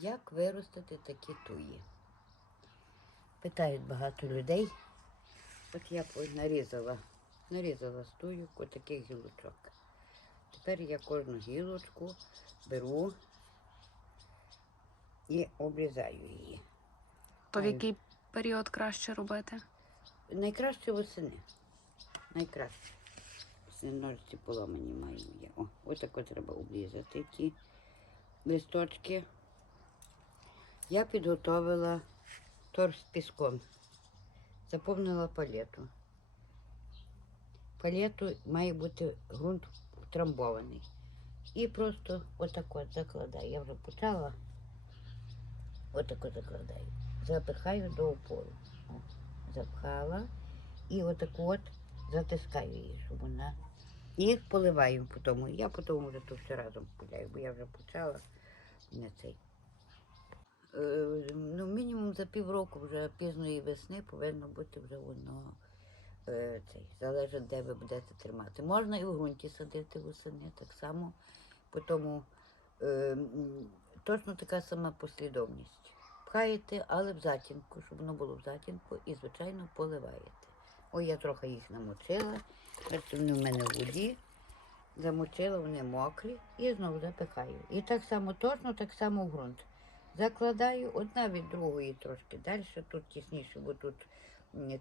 Як виростити такі туї? Питають багато людей. От я ось нарізала, нарізала з туйок отаких гілочок. Тепер я кожну гілочку беру і обрізаю її. То в який період краще робити? Найкраще восени. Найкраще. Поломані маю я. О, отако треба обрізати ті листочки. Я підготовила торф з піском. Заповнила палету. Палету має бути ґрунт втрамбований. І просто отако закладаю. Я вже почала. Отако закладаю. Запихаю до опору. Запхала. І отаку от затискаю її, щоб вона. І їх поливаю потім. Я потім вже то все разом поляю, бо я вже почала на цей. Е, ну, мінімум за півроку вже пізної весни повинно бути вже воно е, цей, залежить, де ви будете тримати. Можна і в ґрунті садити восени, так само. Потім е, точно така сама послідовність. Пхаєте, але в затінку, щоб воно було в затінку, і, звичайно, поливаєте. Ой, я трохи їх намочила. Вони в мене в воді. Замочила, вони мокрі і знову запихаю. І так само точно, так само в ґрунт. Закладаю одна від другої трошки далі, тут тісніше, бо тут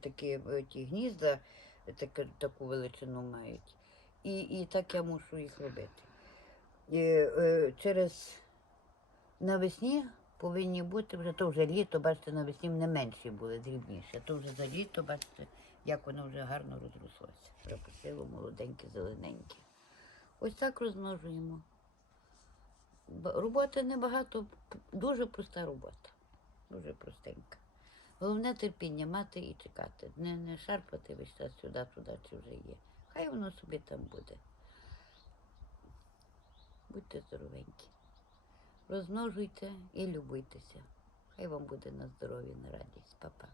такі е, ті гнізда таку, таку величину мають. І, і так я мушу їх робити. І, е, через навесні повинні бути вже то вже літо, бачите, навесні не менші були, дрібніші. То вже за літо, бачите, як воно вже гарно розрослося. Пропустило молоденьке, зелененьке. Ось так розмножуємо. Роботи небагато, дуже проста робота. Дуже простенька. Головне терпіння мати і чекати. Не, не шарпати весь час сюди, туди, чи вже є. Хай воно собі там буде. Будьте здоровенькі. Розмножуйте і любуйтеся. Хай вам буде на здоров'я, на радість. Па-па.